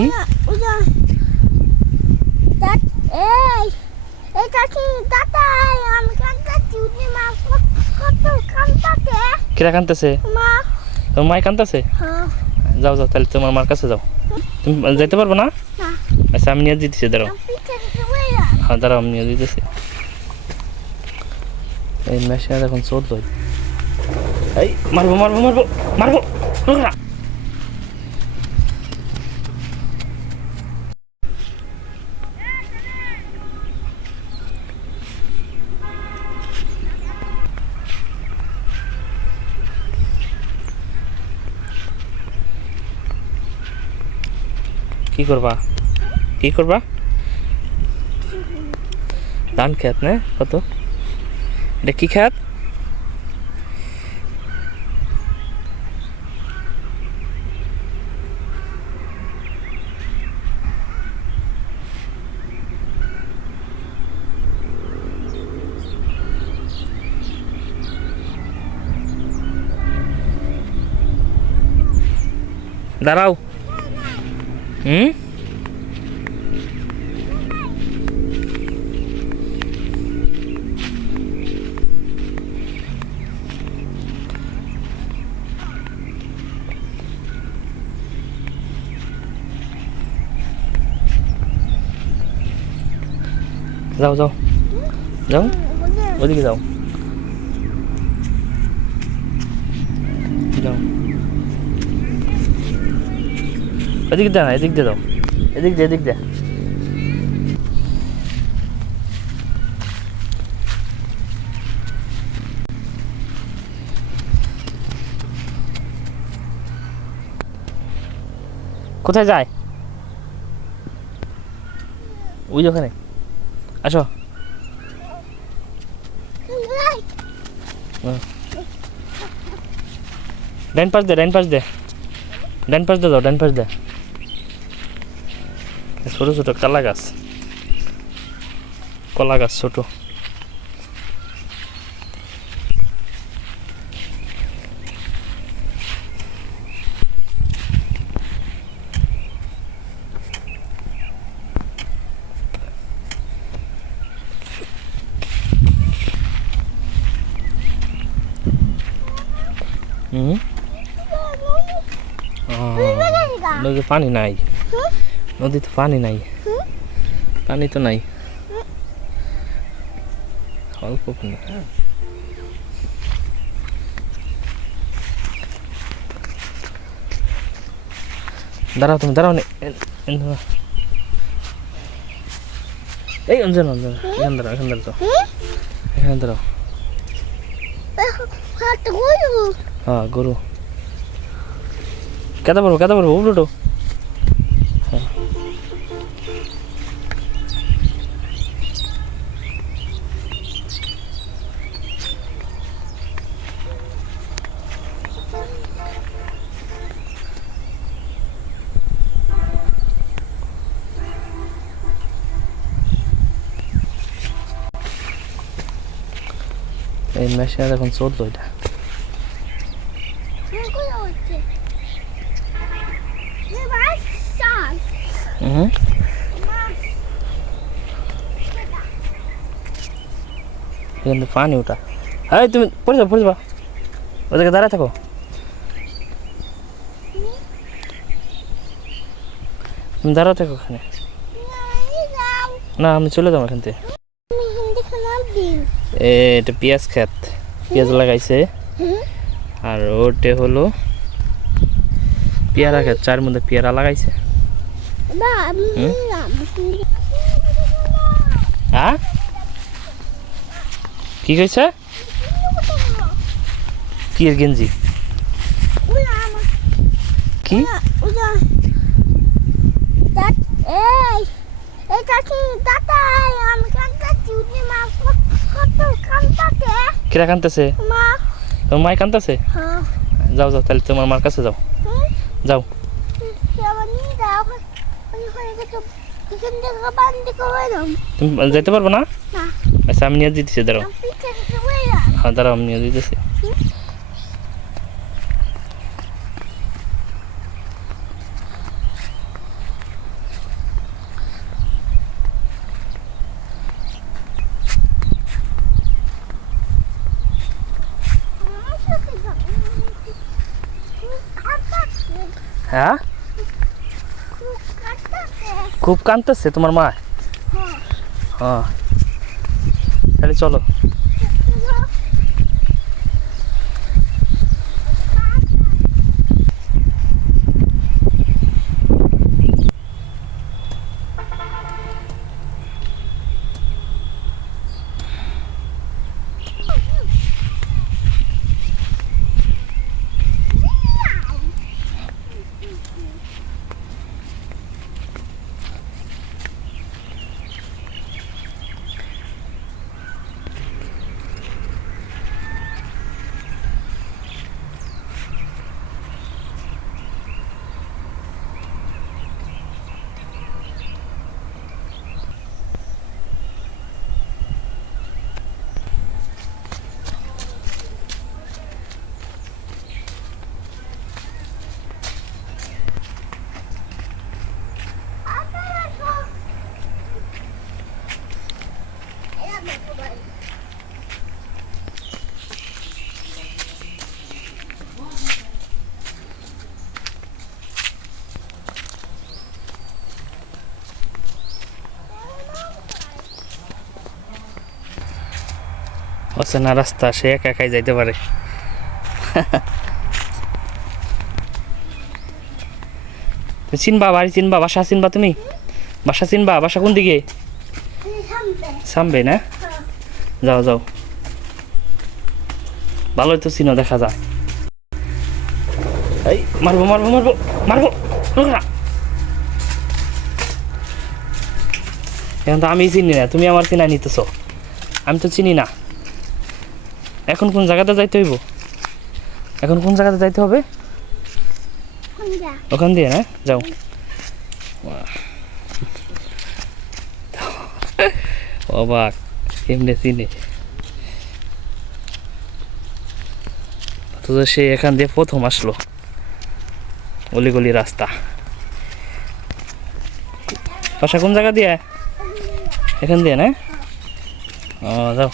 কি কিরা কানতেছে? তোমার মাই কানতেছে? যাও যাও, তাহলে তোমার মার কাছে যাও। তুমি যেতে পারবো না? আচ্ছা, আমি নিয়ে দিতেছি, দাঁড়াও। হ্যাঁ দাঁড়াও, আমি নিয়ে দিতেছি। এই মেশিনে এখন চলতো। এই মারবো মারবো মারবো মারবো। কি করবা? কি করবা? ধান খেত না? কত এটা কি খেত? দাঁড়াও। যাও যাও যাও, ওদিকে যাও যাও। এদিক দিয়ে না, এদিক দিয়ে যাও, এদিক দিয়ে, এদিক দিয়ে। কোথায় যায়? ওই ওখানে আসো। ডান পাশ দে, ডান পাশ দে, ডান পাশ দে, যাও ডান পাশ দে। ছোট ছোট কলা গাছ, কলা গাছ ছোট। নদীতে পানি নাই, নদীতে পানি নাই, পানি তো নাই, অল্প পানি। দাঁড়াও, তুমি দাঁড়াও। এই অঞ্জন অঞ্জন, এখানে দাঁড়াও, এখানে দাঁড়াও, এখানে দাঁড়াও। হ্যাঁ গরু কেদা পারবো, কেদা পারবো, উঠো। এই মেশিনে এখন চলতো এটা। এখানে পানি ওটা। হ্যাঁ তুমি পড়ে যাও, পড়ে যাবা, ওদেরকে দাঁড়ায় থাকো। তুমি দাঁড়াও থাকো ওখানে। না আমি চলে যাবো এখান থেকে। এটা পেঁয়াজ ক্ষেত, পেঁয়াজ লাগাইছে। আর ওটা হলো পেয়ারা ক্ষেত, চার মধ্যে পেয়ারা লাগাইছে। হ্যাঁ কি কইছে? কি এর গেঞ্জি? কি কিরা কানতেছে? তোমার মাই কানতেছে? যাও যাও, তাহলে তোমার মার কাছে যাও, যাও। তুমি যেতে পারবো না? আচ্ছা, আমি নিয়ে দিতেছি, দাঁড়াও। হ্যাঁ দাঁড়াও, আমি নিয়ে দিতেছি। হ্যাঁ খুব কাঁদতেছে তোমার মা? হ্যাঁ তাহলে চলো। অচেনা রাস্তা, সে একা একাই যাইতে পারে। চিনবা বাড়ি চিনবা, বাসা চিনবা তুমি? বাসা চিনবা? বাসা কোন দিকে? সামবে না? যাও যাও, ভালোই তো চিনো, দেখা যায়। এই মারবো মারবো মারবো মারবো, এখন তো আমি চিনি না, তুমি আমার চিনা নিতেছ, আমি তো চিনি না। এখন কোন জায়গাতে যাইতে হইব? এখন কোন জায়গাতে যাইতে হবে? ওখান দিয়ে না? যাও। অবাক, কেমনে চিনে। তো সে এখান দিয়ে প্রথম আসলো, গলি গলি রাস্তা। বাসা কোন জায়গা দিয়ে? এখান দিয়ে না? ও যাও।